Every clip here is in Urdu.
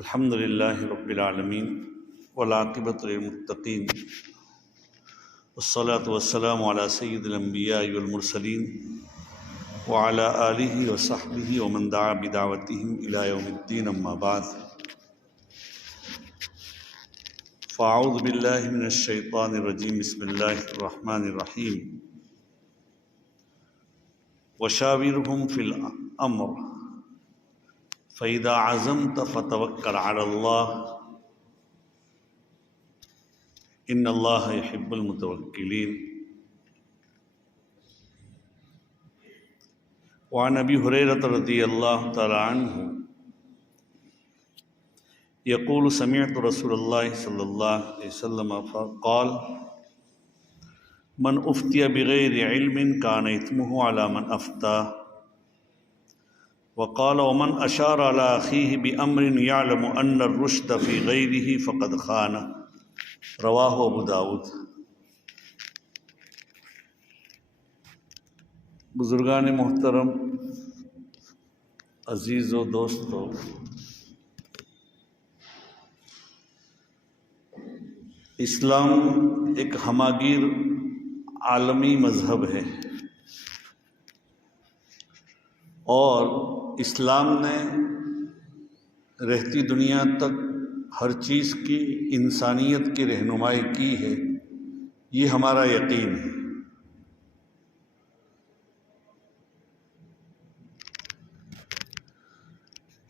الحمد للہ رب العالمین والعاقبۃ للمتقین والصلاة والسلام علی سید الانبیاء والمرسلین وعلی آلہ وصحبہ ومن دعا بدعوتہم الی یوم الدین، اما بعد فاعوذ باللہ من الشیطان الرجیم، بسم اللہ الرحمن الرحیم۔ وشاورہم فی الامر فَإِذَا عَزَمْتَ فَتَوَكَّلْ عَلَى اللَّهِ إِنَّ اللَّهَ يُحِبُّ الْمُتَوَكِّلِينَ۔ وعن أبي هريرة رضي الله تعالى عنه يقول سمعت رسول الله صلى الله عليه وسلم قال من أفتي بغير علم كان إثمه على من أفتاه، وقال ومن أشار على أخيه بأمر يعلم أن الرشد في غيره فقد خان، رواہ ابو داود۔ بزرگان محترم، عزیز و دوستو، اسلام ایک ہماگیر عالمی مذہب ہے، اور اسلام نے رہتی دنیا تک ہر چیز کی انسانیت کی رہنمائی کی ہے، یہ ہمارا یقین ہے۔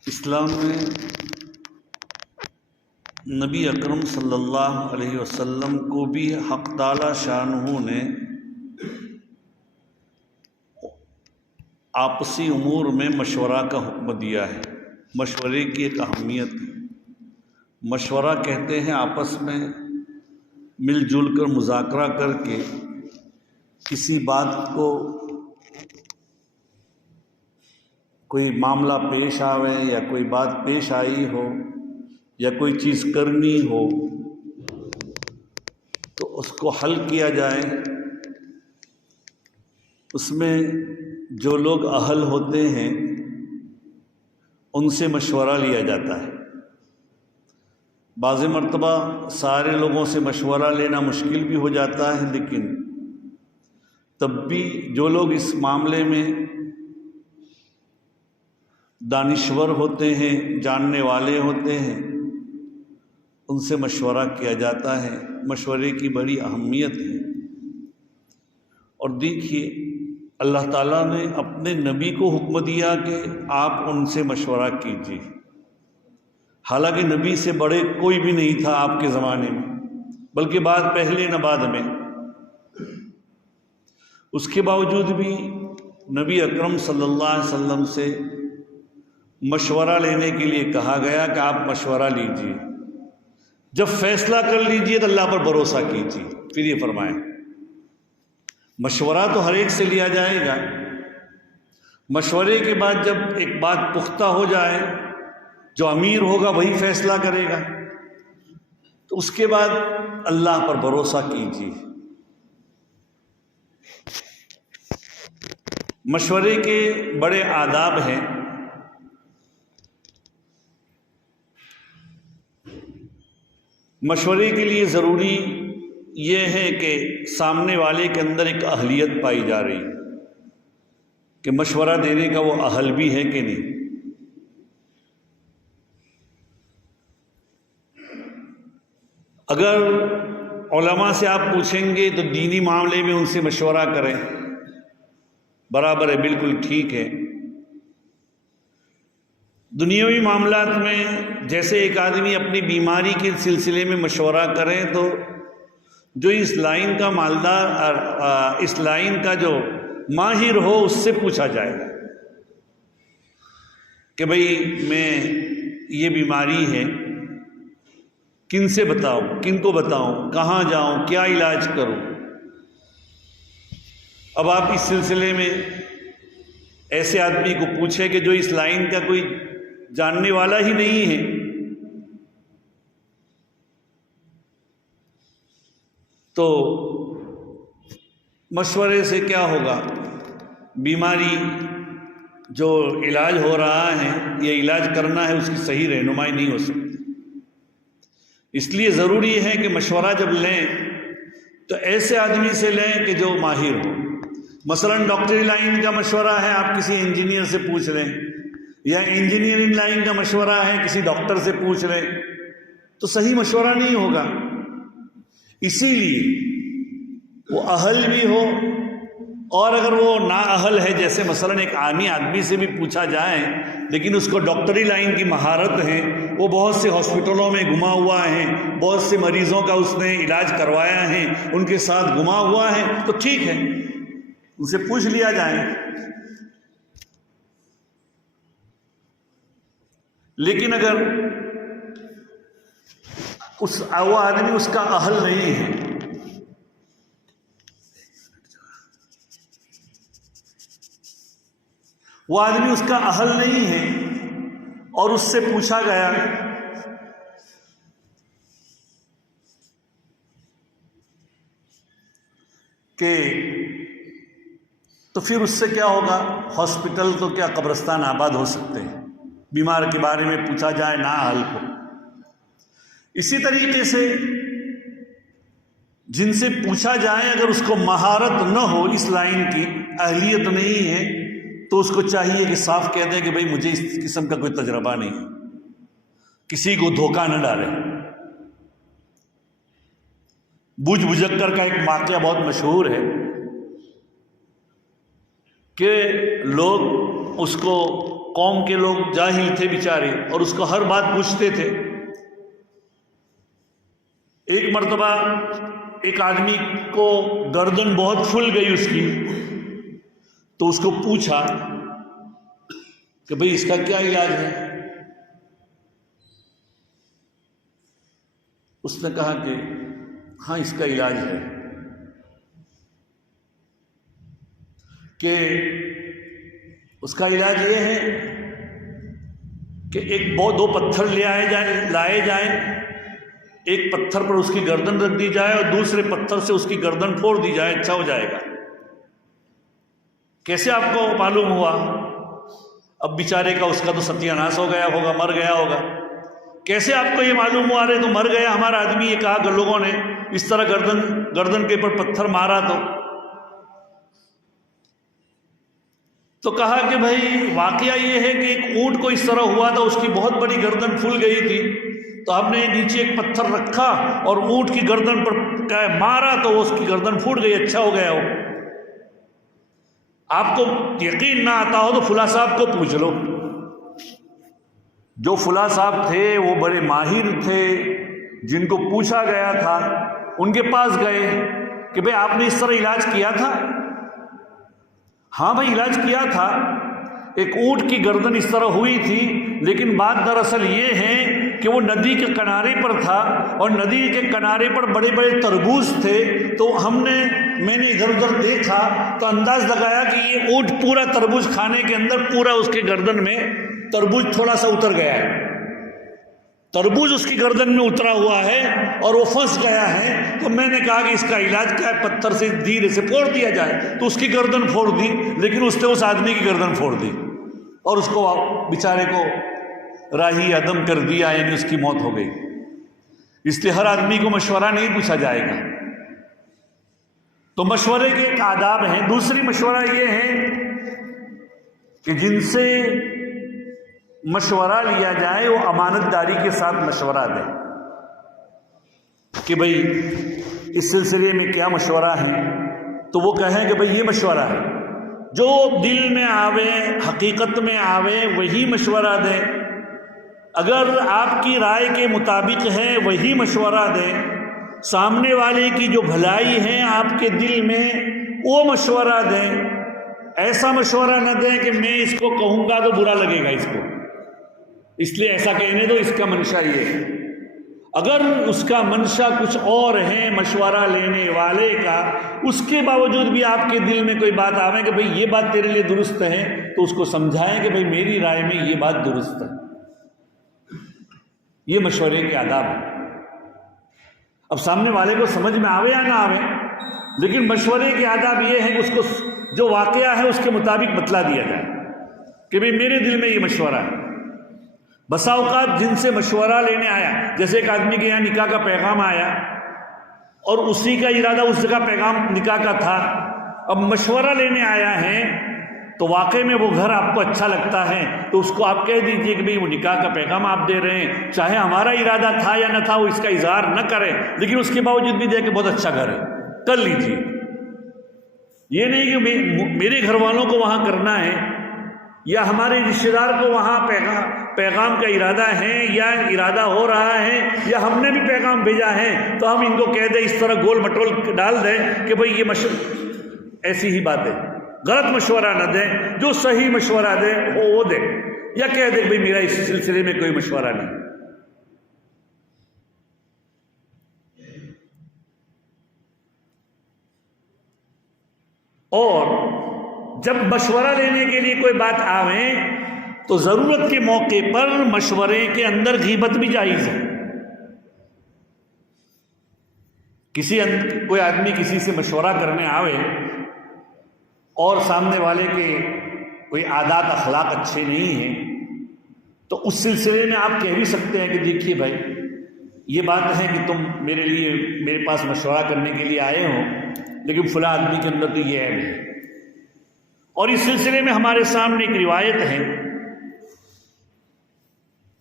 اسلام میں نبی اکرم صلی اللہ علیہ وسلم کو بھی حق تعالی شانہ نے آپسی امور میں مشورہ کا حکم دیا ہے۔ مشورے کی ایک اہمیت ہے۔ مشورہ کہتے ہیں آپس میں مل جل کر مذاکرہ کر کے کسی بات کو، کوئی معاملہ پیش آوے یا کوئی بات پیش آئی ہو یا کوئی چیز کرنی ہو تو اس کو حل کیا جائے۔ اس میں جو لوگ اہل ہوتے ہیں ان سے مشورہ لیا جاتا ہے۔ بعض مرتبہ سارے لوگوں سے مشورہ لینا مشکل بھی ہو جاتا ہے، لیکن تب بھی جو لوگ اس معاملے میں دانشور ہوتے ہیں، جاننے والے ہوتے ہیں، ان سے مشورہ کیا جاتا ہے۔ مشورے کی بڑی اہمیت ہے۔ اور دیکھیے، اللہ تعالیٰ نے اپنے نبی کو حکم دیا کہ آپ ان سے مشورہ کیجیے، حالانکہ نبی سے بڑے کوئی بھی نہیں تھا آپ کے زمانے میں، بلکہ بعد پہلے نہ بعد میں۔ اس کے باوجود بھی نبی اکرم صلی اللہ علیہ وسلم سے مشورہ لینے کے لیے کہا گیا کہ آپ مشورہ لیجیے، جب فیصلہ کر لیجیے تو اللہ پر بھروسہ کیجیے۔ پھر یہ فرمائیں، مشورہ تو ہر ایک سے لیا جائے گا، مشورے کے بعد جب ایک بات پختہ ہو جائے، جو امیر ہوگا وہی فیصلہ کرے گا، تو اس کے بعد اللہ پر بھروسہ کیجیے۔ مشورے کے بڑے آداب ہیں۔ مشورے کے لیے ضروری یہ ہے کہ سامنے والے کے اندر ایک اہلیت پائی جا رہی ہے کہ مشورہ دینے کا وہ اہل بھی ہے کہ نہیں۔ اگر علماء سے آپ پوچھیں گے تو دینی معاملے میں ان سے مشورہ کریں، برابر ہے، بالکل ٹھیک ہے۔ دنیاوی معاملات میں جیسے ایک آدمی اپنی بیماری کے سلسلے میں مشورہ کرے، تو جو اس لائن کا مالدار، اس لائن کا جو ماہر ہو، اس سے پوچھا جائے گا کہ بھئی میں یہ بیماری ہے، کن سے بتاؤں، کن کو بتاؤں، کہاں جاؤں، کیا علاج کروں۔ اب آپ اس سلسلے میں ایسے آدمی کو پوچھیں کہ جو اس لائن کا کوئی جاننے والا ہی نہیں ہے، تو مشورے سے کیا ہوگا؟ بیماری جو علاج ہو رہا ہے یا علاج کرنا ہے اس کی صحیح رہنمائی نہیں ہو سکتی. اس لیے ضروری ہے کہ مشورہ جب لیں تو ایسے آدمی سے لیں کہ جو ماہر ہو. مثلا ڈاکٹری لائن کا مشورہ ہے، آپ کسی انجینئر سے پوچھ لیں، یا انجینئرنگ لائن کا مشورہ ہے کسی ڈاکٹر سے پوچھ لیں، تو صحیح مشورہ نہیں ہوگا. اسی لیے وہ اہل بھی ہو، اور اگر وہ نااہل ہے، جیسے مثلا ایک عامی آدمی سے بھی پوچھا جائے لیکن اس کو ڈاکٹری لائن کی مہارت ہے، وہ بہت سے ہاسپٹلوں میں گھما ہوا ہے، بہت سے مریضوں کا اس نے علاج کروایا ہے، ان کے ساتھ گھما ہوا ہے، تو ٹھیک ہے، ان سے پوچھ لیا جائے. لیکن اگر وہ آدمی اس کا اہل نہیں ہے، وہ آدمی اس کا اہل نہیں ہے اور اس سے پوچھا گیا کہ تو پھر اس سے کیا ہوگا؟ ہاسپٹل تو کیا قبرستان آباد ہو سکتے ہیں. بیمار کے بارے میں پوچھا جائے نااہل کو. اسی طریقے سے جن سے پوچھا جائے اگر اس کو مہارت نہ ہو، اس لائن کی اہلیت نہیں ہے، تو اس کو چاہیے کہ صاف کہہ دیں کہ بھئی مجھے اس قسم کا کوئی تجربہ نہیں ہے. کسی کو دھوکہ نہ ڈالے. بوجھ بجکر کا ایک واقعہ بہت مشہور ہے کہ لوگ اس کو، قوم کے لوگ جاہل تھے بیچارے، اور اس کو ہر بات پوچھتے تھے. ایک مرتبہ ایک آدمی کو گردن بہت پھول گئی اس کی، تو اس کو پوچھا کہ بھئی اس کا کیا علاج ہے؟ اس نے کہا کہ ہاں اس کا علاج ہے کہ اس کا علاج یہ ہے کہ دو پتھر لائے جائیں، ایک پتھر پر اس کی گردن رکھ دی جائے اور دوسرے پتھر سے اس کی گردن پھوڑ دی جائے، اچھا ہو جائے گا. کیسے آپ کو معلوم ہوا؟ اب بیچارے کا اس کا تو ستیہ ناش ہو گیا ہوگا، مر گیا ہوگا. کیسے آپ کو یہ معلوم ہوا؟ رہے تو مر گیا ہمارا آدمی. یہ کہا کہ لوگوں نے اس طرح گردن کے پر پتھر مارا تو کہا کہ بھائی واقعہ یہ ہے کہ ایک اونٹ کو اس طرح ہوا تھا، اس کی بہت بڑی گردن پھول گئی تھی، تو ہم نے نیچے ایک پتھر رکھا اور اونٹ کی گردن پر مارا تو اس کی گردن پھوٹ گئی، اچھا ہو گیا. آپ کو یقین نہ آتا ہو تو فلاں صاحب کو پوچھ لو. جو فلاں صاحب تھے وہ بڑے ماہر تھے، جن کو پوچھا گیا تھا، ان کے پاس گئے کہ بھئی آپ نے اس طرح علاج کیا تھا؟ ہاں بھائی علاج کیا تھا، ایک اونٹ کی گردن اس طرح ہوئی تھی، لیکن بات دراصل یہ ہے کہ وہ ندی کے کنارے پر تھا اور ندی کے کنارے پر بڑے بڑے تربوز تھے، تو میں نے ادھر ادھر دیکھا تو انداز لگایا کہ یہ اونٹ پورا تربوز کھانے کے اندر پورا اس کے گردن میں تربوز تھوڑا سا اتر گیا ہے، تربوز اس کی گردن میں اترا ہوا ہے اور وہ پھنس گیا ہے. تو میں نے کہا کہ اس کا علاج کیا ہے؟ پتھر سے دھیرے سے پھوڑ دیا جائے. تو اس کی گردن پھوڑ دی، لیکن اس نے اس آدمی کی گردن پھوڑ دی اور اس کو بیچارے کو راہی عدم کر دیا، یعنی اس کی موت ہو گئی. اس لیے ہر آدمی کو مشورہ نہیں پوچھا جائے گا. تو مشورے کے ایک آداب ہیں. دوسری مشورہ یہ ہے کہ جن سے مشورہ لیا جائے وہ امانت داری کے ساتھ مشورہ دیں کہ بھئی اس سلسلے میں کیا مشورہ ہے. تو وہ کہیں کہ بھئی یہ مشورہ ہے، جو دل میں آوے، حقیقت میں آوے وہی مشورہ دیں. اگر آپ کی رائے کے مطابق ہے وہی مشورہ دیں. سامنے والے کی جو بھلائی ہے آپ کے دل میں وہ مشورہ دیں. ایسا مشورہ نہ دیں کہ میں اس کو کہوں گا تو برا لگے گا اس کو، اس لیے ایسا کہنے دو، اس کا منشا یہ ہے. اگر اس کا منشا کچھ اور ہے مشورہ لینے والے کا، اس کے باوجود بھی آپ کے دل میں کوئی بات آوے کہ بھئی یہ بات تیرے لیے درست ہے، تو اس کو سمجھائیں کہ بھئی میری رائے میں یہ بات درست ہے. یہ مشورے کے آداب ہیں. اب سامنے والے کو سمجھ میں آوے یا نہ آوے، لیکن مشورے کے آداب یہ ہے کہ اس کو جو واقعہ ہے اس کے مطابق بتلا دیا جائے. کہ بھئی میرے دل میں یہ مشورہ ہے۔ بسا اوقات جن سے مشورہ لینے آیا، جیسے ایک آدمی کے یہاں نکاح کا پیغام آیا اور اسی کا ارادہ اس جگہ پیغام نکاح کا تھا، اب مشورہ لینے آیا ہے تو واقعی میں وہ گھر آپ کو اچھا لگتا ہے تو اس کو آپ کہہ دیجئے کہ بھئی وہ نکاح کا پیغام آپ دے رہے ہیں، چاہے ہمارا ارادہ تھا یا نہ تھا وہ اس کا اظہار نہ کرے، لیکن اس کے باوجود بھی دے کہ بہت اچھا گھر ہے، کر لیجئے۔ یہ نہیں کہ میرے گھر والوں کو وہاں کرنا ہے یا ہمارے رشتہ دار کو وہاں پیغام کا ارادہ ہے یا ارادہ ہو رہا ہے یا ہم نے بھی پیغام بھیجا ہے تو ہم ان کو کہہ دیں، اس طرح گول مٹول ڈال دیں کہ بھئی یہ ایسی ہی بات ہے، غلط مشورہ نہ دیں، جو صحیح مشورہ دیں وہ دیں، یا کہہ دیں بھئی میرا اس سلسلے میں کوئی مشورہ نہیں۔ اور جب مشورہ لینے کے لیے کوئی بات آوے تو ضرورت کے موقع پر مشورے کے اندر غیبت بھی جائز ہے۔ کوئی آدمی کسی سے مشورہ کرنے آوے اور سامنے والے کے کوئی عادات اخلاق اچھے نہیں ہیں تو اس سلسلے میں آپ کہہ بھی سکتے ہیں کہ دیکھیے بھائی یہ بات ہے کہ تم میرے پاس مشورہ کرنے کے لیے آئے ہو، لیکن فلاں آدمی کے اندر تو یہ عیب ہے۔ اور اس سلسلے میں ہمارے سامنے ایک روایت ہے،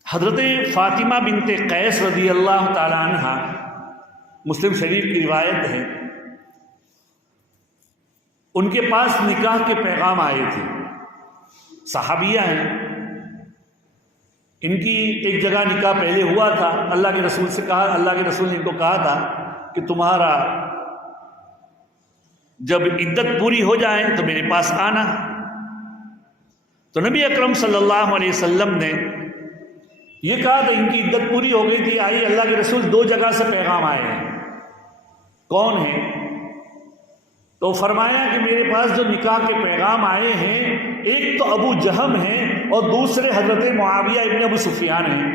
حضرت فاطمہ بنت قیس رضی اللہ تعالی عنہ، مسلم شریف کی روایت ہے، ان کے پاس نکاح کے پیغام آئے تھے، صحابیہ ہیں، ان کی ایک جگہ نکاح پہلے ہوا تھا، اللہ کے رسول نے ان کو کہا تھا کہ تمہارا جب عدت پوری ہو جائے تو میرے پاس آنا۔ تو نبی اکرم صلی اللہ علیہ وسلم نے یہ کہا کہ ان کی عدت پوری ہو گئی تھی، آئی اللہ کے رسول 2 جگہ سے پیغام آئے ہیں، کون ہیں؟ تو فرمایا کہ میرے پاس جو نکاح کے پیغام آئے ہیں ایک تو ابو جہم ہیں اور دوسرے حضرت معاویہ ابن ابو سفیان ہیں،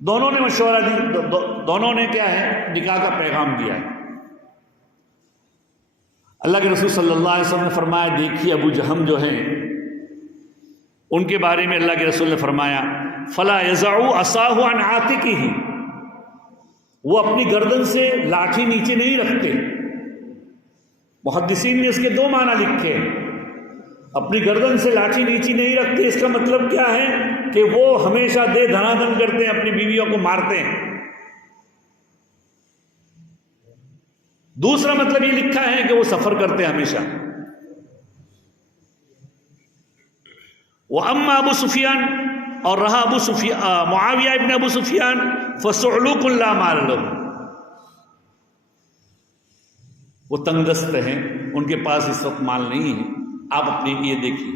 دونوں نے مشورہ دی، دونوں نے کیا ہے نکاح کا پیغام دیا ہے۔ اللہ کے رسول صلی اللہ علیہ وسلم نے فرمایا دیکھیے ابو جہم جو ہیں ان کے بارے میں اللہ کے رسول نے فرمایا فلا یزعو عصاہ عن عاتقہ، وہ اپنی گردن سے لاٹھی نیچے نہیں رکھتے۔ محدثین نے اس کے 2 معنی لکھے، اپنی گردن سے لاٹھی نیچے نہیں رکھتے، اس کا مطلب کیا ہے کہ وہ ہمیشہ دے دھنا دھن کرتے ہیں، اپنی بیویوں کو مارتے ہیں۔ دوسرا مطلب یہ لکھا ہے کہ وہ سفر کرتے ہیں ہمیشہ۔ وَأَمَّا ابو سفیان، اور رہا معاویہ ابن ابو سفیان فَسُعْلُوكُ لَا مَالَ لَهُ، وہ تنگ دست ہیں، ان کے پاس اس وقت مال نہیں ہے، آپ اپنے لیے دیکھیے۔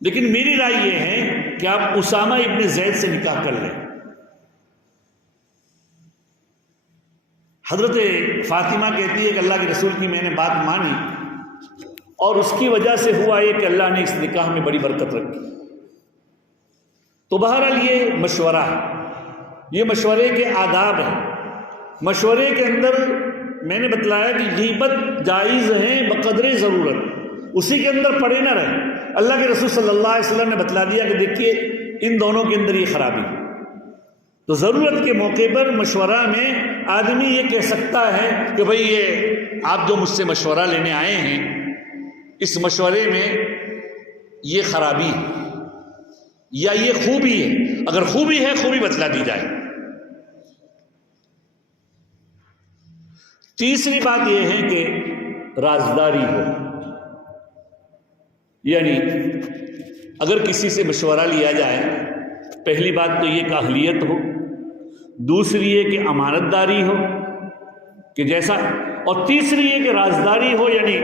لیکن میری رائے یہ ہے کہ آپ اسامہ ابن زید سے نکاح کر لیں۔ حضرت فاطمہ کہتی ہے کہ اللہ کے رسول کی میں نے بات مانی اور اس کی وجہ سے ہوا یہ کہ اللہ نے اس نکاح میں بڑی برکت رکھی۔ تو بہرحال یہ مشورہ ہے، یہ مشورے کے آداب ہیں۔ مشورے کے اندر میں نے بتلایا کہ غیبت جائز ہے بقدر ضرورت، اسی کے اندر پڑے نہ رہیں۔ اللہ کے رسول صلی اللہ علیہ وسلم نے بتلا دیا کہ دیکھیے ان دونوں کے اندر یہ خرابی ہے۔ تو ضرورت کے موقع پر مشورہ میں آدمی یہ کہہ سکتا ہے کہ بھئی یہ آپ جو مجھ سے مشورہ لینے آئے ہیں اس مشورے میں یہ خرابی ہے یا یہ خوبی ہے، اگر خوبی ہے خوبی بتلا دی جائے۔ تیسری بات یہ ہے کہ رازداری ہو، یعنی اگر کسی سے مشورہ لیا جائے پہلی بات تو یہ کہ اہلیت ہو، دوسری یہ کہ امانت داری ہو کہ جیسا، اور تیسری یہ کہ رازداری ہو، یعنی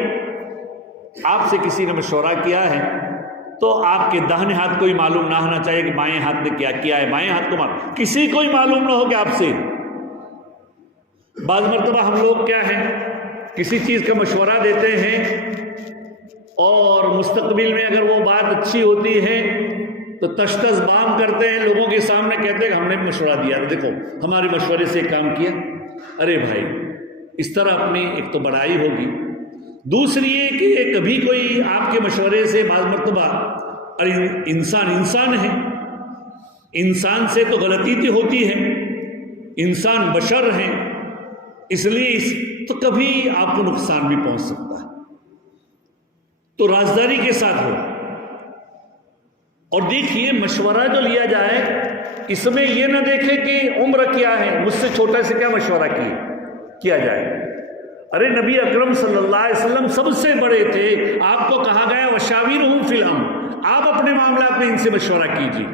آپ سے کسی نے مشورہ کیا ہے تو آپ کے داہنے ہاتھ کو ہی معلوم نہ ہونا چاہیے کہ بائیں ہاتھ نے کیا کیا ہے، بائیں ہاتھ کو معلوم، کسی کو ہی معلوم نہ ہو کہ آپ سے۔ بعض مرتبہ ہم لوگ کیا ہے کسی چیز کا مشورہ دیتے ہیں اور مستقبل میں اگر وہ بات اچھی ہوتی ہے تو تشتز بام کرتے ہیں، لوگوں کے سامنے کہتے ہیں کہ ہم نے مشورہ دیا، دیکھو ہمارے مشورے سے کام کیا۔ ارے بھائی اس طرح اپنی ایک تو بڑائی ہوگی، دوسری یہ کہ کبھی کوئی آپ کے مشورے سے بعض مرتبہ ارے انسان ہے، انسان سے تو غلطی بھی ہوتی ہے، انسان بشر ہیں، اس لیے تو کبھی آپ کو نقصان بھی پہنچ سکتا ہے، تو رازداری کے ساتھ ہو۔ اور دیکھیے مشورہ جو لیا جائے اس میں یہ نہ دیکھے کہ عمر کیا ہے، مجھ سے چھوٹا سے کیا مشورہ کیا جائے۔ ارے نبی اکرم صلی اللہ علیہ وسلم سب سے بڑے تھے، آپ کو کہا گیا وشاورہم فی الامر، آپ اپنے معاملات میں ان سے مشورہ کیجیے۔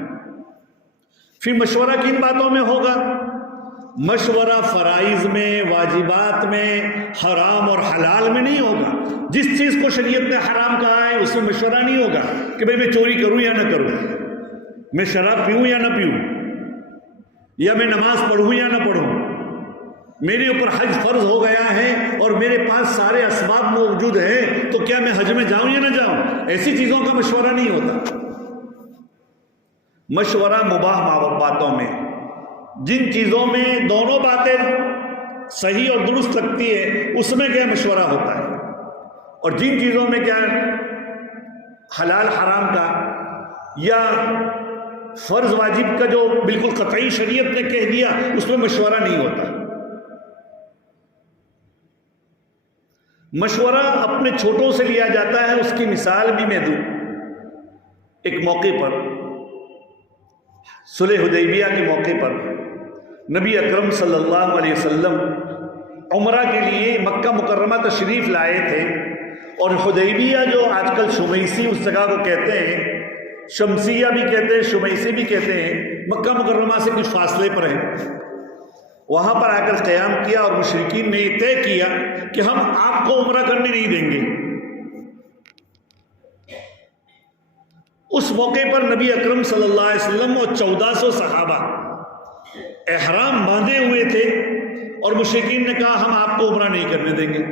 پھر مشورہ کن باتوں میں ہوگا؟ مشورہ فرائض میں، واجبات میں، حرام اور حلال میں نہیں ہوگا۔ جس چیز کو شریعت نے حرام کہا ہے اس میں مشورہ نہیں ہوگا کہ بھئی میں چوری کروں یا نہ کروں، میں شراب پیوں یا نہ پیوں، یا میں نماز پڑھوں یا نہ پڑھوں، میرے اوپر حج فرض ہو گیا ہے اور میرے پاس سارے اسباب موجود ہیں تو کیا میں حج میں جاؤں یا نہ جاؤں، ایسی چیزوں کا مشورہ نہیں ہوتا۔ مشورہ مباح باتوں میں، جن چیزوں میں دونوں باتیں صحیح اور درست لگتی ہے اس میں کیا مشورہ ہوتا ہے، اور جن چیزوں میں کیا حلال حرام کا یا فرض واجب کا جو بالکل قطعی شریعت نے کہہ دیا اس میں مشورہ نہیں ہوتا۔ مشورہ اپنے چھوٹوں سے لیا جاتا ہے، اس کی مثال بھی میں دوں۔ ایک موقع پر صلح حدیبیہ کے موقع پر نبی اکرم صلی اللہ علیہ وسلم عمرہ کے لیے مکہ مکرمہ تشریف لائے تھے، اور حدیبیہ جو آج کل شمیسی اس جگہ کو کہتے ہیں، شمسیہ بھی کہتے ہیں، شمیسی بھی کہتے ہیں، مکہ مکرمہ سے کچھ فاصلے پر ہیں، وہاں پر آ کر قیام کیا اور مشرکین نے یہ طے کیا کہ ہم آپ کو عمرہ کرنے نہیں دیں گے۔ اس موقع پر نبی اکرم صلی اللہ علیہ وسلم اور 1400 صحابہ احرام باندھے ہوئے تھے، اور مشرکین نے کہا ہم آپ کو عمرہ نہیں کرنے دیں گے،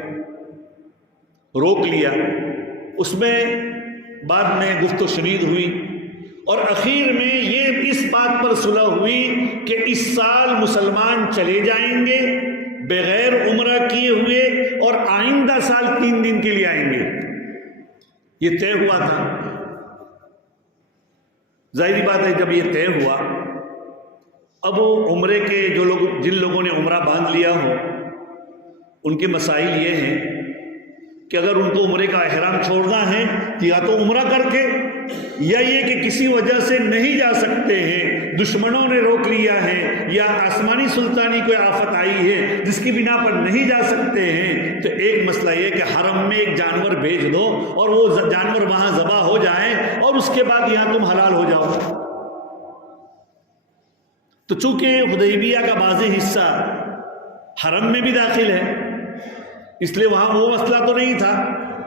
روک لیا۔ اس میں بعد میں گفت و شنید ہوئی، اور اخیر میں یہ اس بات پر صلح ہوئی کہ اس سال مسلمان چلے جائیں گے بغیر عمرہ کیے ہوئے، اور آئندہ سال 3 دن کے لیے آئیں گے، یہ طے ہوا تھا۔ ظاہری بات ہے جب یہ طے ہوا، اب عمرے کے جن لوگوں نے عمرہ باندھ لیا ہو ان کے مسائل یہ ہیں کہ اگر ان کو عمرے کا احرام چھوڑنا ہے تو یا تو عمرہ کر کے، یا یہ کہ کسی وجہ سے نہیں جا سکتے ہیں، دشمنوں نے روک لیا ہے یا آسمانی سلطانی کوئی آفت آئی ہے جس کی بنا پر نہیں جا سکتے ہیں، تو ایک مسئلہ یہ کہ حرم میں ایک جانور بھیج دو اور وہ جانور وہاں ذبح ہو جائے اور اس کے بعد یہاں تم حلال ہو جاؤ۔ تو چونکہ حدیبیہ کا بعض حصہ حرم میں بھی داخل ہے، اس لیے وہاں وہ مسئلہ تو نہیں تھا،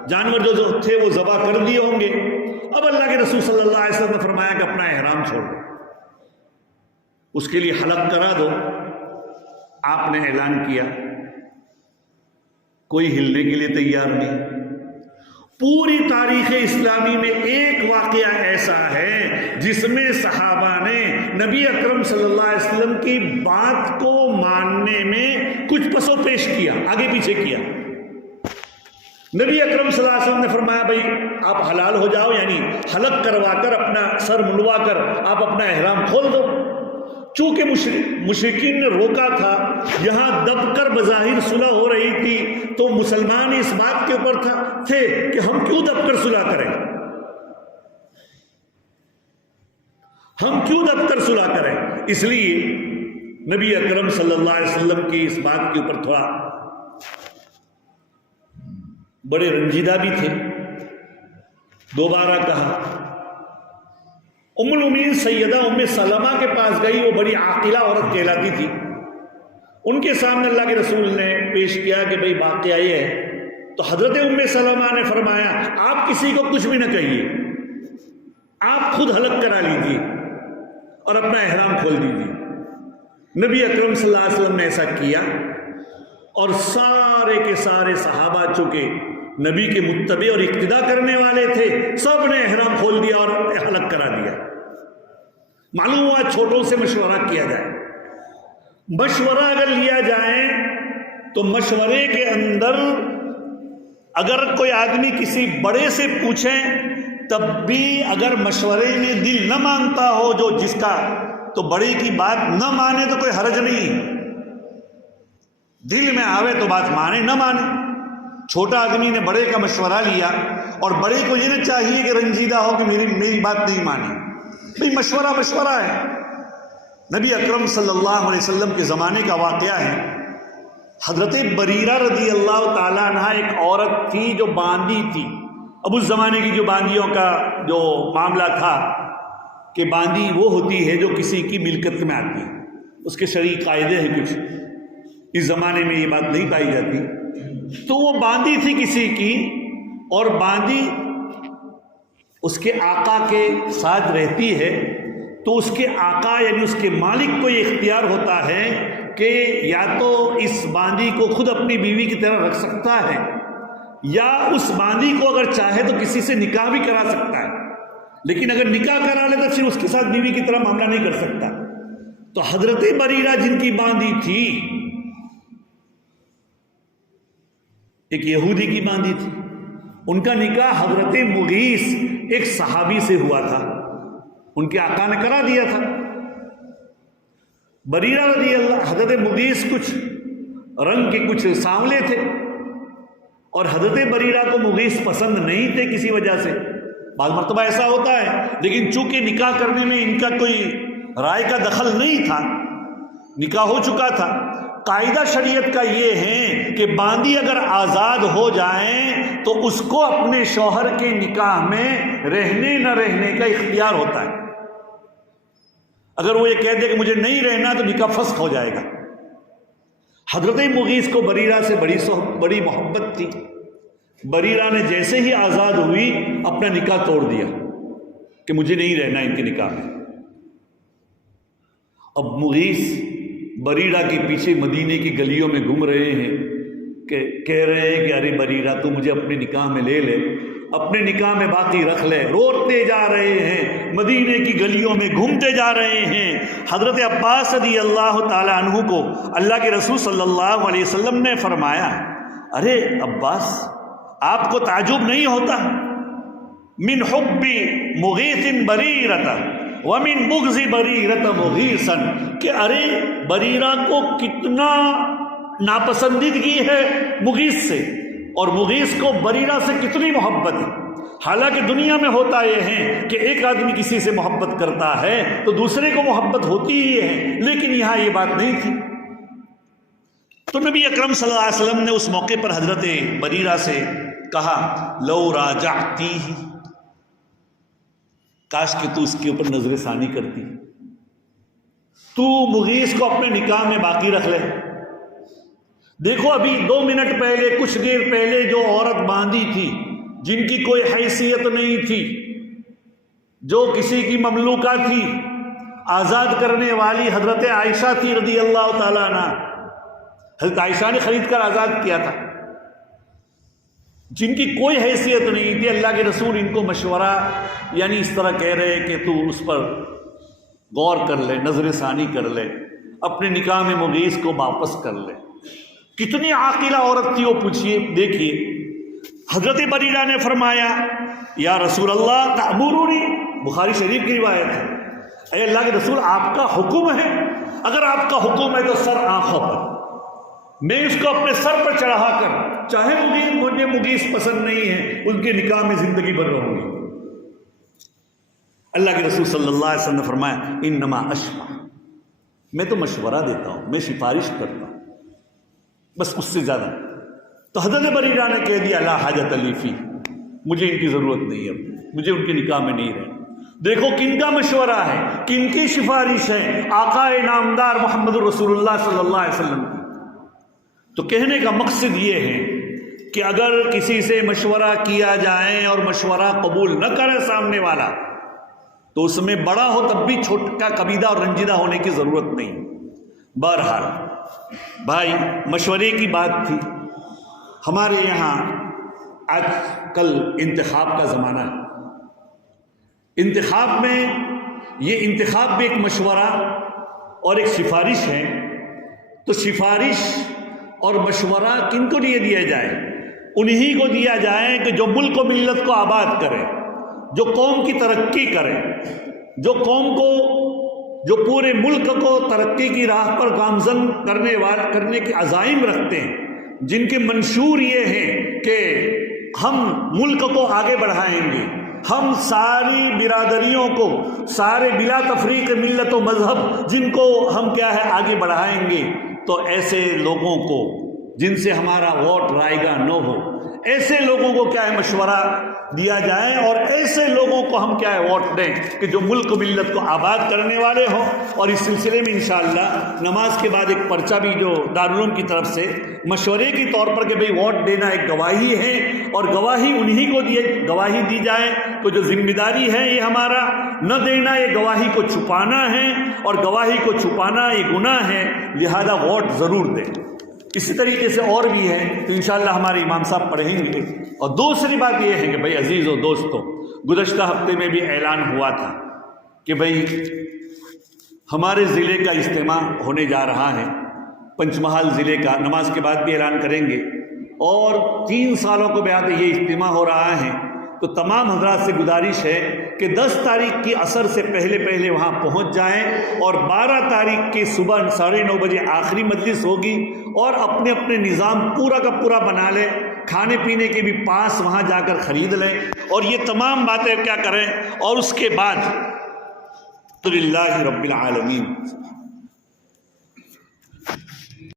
جانور جو تھے وہ ذبح کر دیے ہوں گے۔ اب اللہ کے رسول صلی اللہ علیہ وسلم نے فرمایا کہ اپنا احرام چھوڑ دو، اس کے لیے حلق کرا دو۔ آپ نے اعلان کیا، کوئی ہلنے کے لیے تیار نہیں۔ پوری تاریخ اسلامی میں ایک واقعہ ایسا ہے جس میں صحابہ نے نبی اکرم صلی اللہ علیہ وسلم کی بات کو ماننے میں کچھ پس و پیش کیا، آگے پیچھے کیا۔ نبی اکرم صلی اللہ علیہ وسلم نے فرمایا بھائی آپ حلال ہو جاؤ، یعنی حلق کروا کر اپنا سر منڈوا کر آپ اپنا احرام کھول دو۔ چونکہ مشرکین نے روکا تھا، یہاں دب کر بظاہر صلح ہو رہی تھی، تو مسلمان اس بات کے اوپر تھے کہ ہم کیوں دب کر صلح کریں، ہم کیوں دب کر صلح کریں۔ اس لیے نبی اکرم صلی اللہ علیہ وسلم کی اس بات کے اوپر تھوڑا بڑے رنجیدہ بھی تھے، دوبارہ کہا۔ ام المؤمنین سیدہ ام سلمہ کے پاس گئی، وہ بڑی عاقلہ عورت کہلاتی تھی، ان کے سامنے اللہ کے رسول نے پیش کیا کہ بھئی واقعہ یہ ہے، تو حضرت ام سلمہ نے فرمایا آپ کسی کو کچھ بھی نہ کہیے، آپ خود حلق کرا لیجیے اور اپنا احرام کھول دیجیے۔ نبی اکرم صلی اللہ علیہ وسلم نے ایسا کیا، اور سارے کے سارے صحابہ چونکہ نبی کے متبع اور اقتداء کرنے والے تھے، سب نے احرام کھول دیا اور حلق کرا دیا۔ معلوم ہوا چھوٹوں سے مشورہ کیا جائے۔ مشورہ اگر لیا جائے تو مشورے کے اندر اگر کوئی آدمی کسی بڑے سے پوچھیں تب بھی اگر مشورے میں دل نہ مانتا ہو جو جس کا، تو بڑے کی بات نہ مانے تو کوئی حرج نہیں، دل میں آوے تو بات مانے نہ مانے۔ چھوٹا آدمی نے بڑے کا مشورہ لیا اور بڑے کو یہ نہ چاہیے کہ رنجیدہ ہو کہ میری بات نہیں مانی، بھئی مشورہ ہے۔ نبی اکرم صلی اللہ علیہ وسلم کے زمانے کا واقعہ ہے، حضرت بریرہ رضی اللہ تعالیٰ عنہ ایک عورت تھی جو باندھی تھی۔ اب اس زمانے کی جو باندیوں کا جو معاملہ تھا کہ باندی وہ ہوتی ہے جو کسی کی ملکت میں آتی ہے، اس کے شرعی قاعدے ہیں کچھ، اس زمانے میں یہ بات نہیں پائی جاتی۔ تو وہ باندی تھی کسی کی، اور باندی اس کے آقا کے ساتھ رہتی ہے، تو اس کے آقا یعنی اس کے مالک کو یہ اختیار ہوتا ہے کہ یا تو اس باندی کو خود اپنی بیوی کی طرح رکھ سکتا ہے، یا اس باندی کو اگر چاہے تو کسی سے نکاح بھی کرا سکتا ہے، لیکن اگر نکاح کرا لے تو پھر اس کے ساتھ بیوی کی طرح معاملہ نہیں کر سکتا۔ تو حضرت بریرہ جن کی باندی تھی، ایک یہودی کی باندی تھی، ان کا نکاح حضرت مغیث ایک صحابی سے ہوا تھا، ان کے آقا نے کرا دیا تھا۔ بریرہ رضی اللہ، حضرت مغیث کچھ رنگ کے کچھ سانولے تھے، اور حضرت بریرہ کو مغیث پسند نہیں تھے کسی وجہ سے، بعض مرتبہ ایسا ہوتا ہے، لیکن چونکہ نکاح کرنے میں ان کا کوئی رائے کا دخل نہیں تھا، نکاح ہو چکا تھا۔ قاعدہ شریعت کا یہ ہے کہ باندی اگر آزاد ہو جائیں تو اس کو اپنے شوہر کے نکاح میں رہنے نہ رہنے کا اختیار ہوتا ہے۔ اگر وہ یہ کہہ دے کہ مجھے نہیں رہنا تو نکاح فسخ ہو جائے گا۔ حضرت مغیث کو بریرہ سے بڑی محبت تھی، بریرہ نے جیسے ہی آزاد ہوئی اپنا نکاح توڑ دیا کہ مجھے نہیں رہنا ان کے نکاح میں۔ اب مغیث بریرہ کے پیچھے مدینے کی گلیوں میں گھوم رہے ہیں کہ کہہ رہے ہیں کہ ارے بریرہ تو مجھے اپنے نکاح میں لے لے، اپنے نکاح میں باقی رکھ لے۔ روتے جا رہے ہیں، مدینے کی گلیوں میں گھومتے جا رہے ہیں۔ حضرت عباس رضی اللہ تعالیٰ عنہ کو اللہ کے رسول صلی اللہ علیہ وسلم نے فرمایا، ارے عباس آپ کو تعجب نہیں ہوتا من حب مغیث بریرہ ومن بغض بریرہ مغیثا، کہ ارے بریرہ کو کتنا ناپسندیدگی ہے مغیث سے، اور مغیث کو بریرہ سے کتنی محبت ہے۔ حالانکہ دنیا میں ہوتا یہ ہے کہ ایک آدمی کسی سے محبت کرتا ہے تو دوسرے کو محبت ہوتی ہی ہے، لیکن یہاں یہ بات نہیں تھی۔ تو نبی اکرم صلی اللہ علیہ وسلم نے اس موقع پر حضرت بریرہ سے کہا، لو راجعتی، کاش کہ تو اس کے اوپر نظر ثانی کرتی، تو مغیث کو اپنے نکاح میں باقی رکھ لے۔ دیکھو ابھی 2 منٹ پہلے، کچھ دیر پہلے جو عورت باندھی تھی، جن کی کوئی حیثیت نہیں تھی، جو کسی کی مملوکہ تھی، آزاد کرنے والی حضرت عائشہ تھی رضی اللہ تعالیٰ عنہ، حضرت عائشہ نے خرید کر آزاد کیا تھا، جن کی کوئی حیثیت نہیں تھی، اللہ کے رسول ان کو مشورہ یعنی اس طرح کہہ رہے کہ تو اس پر غور کر لے، نظر ثانی کر لے، اپنے نکاح میں مغیث کو واپس کر لے۔ کتنی عاقلہ عورت تھی وہ، پوچھئے دیکھیے۔ حضرت بریرہ نے فرمایا، یا رسول اللہ تأمرونی، بخاری شریف کی روایت ہے، اے اللہ کے رسول آپ کا حکم ہے، اگر آپ کا حکم ہے تو سر آنکھوں پر، میں اس کو اپنے سر پر چڑھا کر، چاہے مجھے مغیث پسند نہیں ہے، ان کے نکاح میں زندگی بھر رہوں گی۔ اللہ کے رسول صلی اللہ علیہ وسلم نے فرمایا، انما اشفع، میں تو مشورہ دیتا ہوں، میں سفارش کرتا ہوں، بس اس سے زیادہ۔ تو حضرت بریرہ نے کہہ دیا، لا حاجت لی فی، مجھے ان کی ضرورت نہیں ہے، مجھے ان کے نکاح میں نہیں رہنا۔ دیکھو کن کا مشورہ ہے، کن کی سفارش ہے، آقا نامدار محمد رسول اللہ صلی اللہ علیہ وسلم کی۔ تو کہنے کا مقصد یہ ہے کہ اگر کسی سے مشورہ کیا جائے اور مشورہ قبول نہ کرے سامنے والا، تو اس میں بڑا ہو تب بھی چھوٹا کبیدہ اور رنجیدہ ہونے کی ضرورت نہیں۔ بہرحال بھائی، مشورے کی بات تھی۔ ہمارے یہاں آج کل انتخاب کا زمانہ ہے، انتخاب میں یہ انتخاب بھی ایک مشورہ اور ایک سفارش ہے۔ تو سفارش اور مشورہ کن کو لیے دیا جائے؟ انہی کو دیا جائے کہ جو ملک و ملت کو آباد کرے، جو قوم کی ترقی کرے، جو قوم کو، جو پورے ملک کو ترقی کی راہ پر گامزن کرنے کے عزائم رکھتے ہیں، جن کے منشور یہ ہیں کہ ہم ملک کو آگے بڑھائیں گے، ہم ساری برادریوں کو، سارے بلا تفریق ملت و مذہب جن کو ہم کیا ہے آگے بڑھائیں گے، تو ایسے لوگوں کو جن سے ہمارا ووٹ رائے گا نہ ہو، ایسے لوگوں کو کیا ہے مشورہ دیا جائے، اور ایسے لوگوں کو ہم کیا ہے ووٹ دیں کہ جو ملک ملت کو آباد کرنے والے ہوں۔ اور اس سلسلے میں انشاءاللہ نماز کے بعد ایک پرچہ بھی جو دارالعلوم کی طرف سے مشورے کے طور پر کہ بھئی ووٹ دینا ایک گواہی ہے، اور گواہی انہی کو گواہی دی جائے تو جو ذمہ داری ہے یہ ہمارا، نہ دینا یہ گواہی کو چھپانا ہے، اور گواہی کو چھپانا یہ گناہ ہے، لہذا ووٹ ضرور دیں۔ اسی طریقے سے اور بھی ہے تو انشاءاللہ ہمارے امام صاحب پڑھیں گے۔ اور دوسری بات یہ ہے کہ بھئی عزیز و دوستو، گزشتہ ہفتے میں بھی اعلان ہوا تھا کہ بھئی ہمارے ضلع کا اجتماع ہونے جا رہا ہے، پنچ محال ضلع کا، نماز کے بعد بھی اعلان کریں گے، اور 3 سالوں کو بعد یہ اجتماع ہو رہا ہے۔ تو تمام حضرات سے گزارش ہے کہ 10 تاریخ کی عصر سے پہلے وہاں پہنچ جائیں، اور 12 تاریخ کی صبح 9:30 بجے آخری مجلس ہوگی، اور اپنے اپنے نظام پورا کا پورا بنا لیں، کھانے پینے کے بھی پاس وہاں جا کر خرید لیں، اور یہ تمام باتیں کیا کریں، اور اس کے بعد تو للہ رب العالمین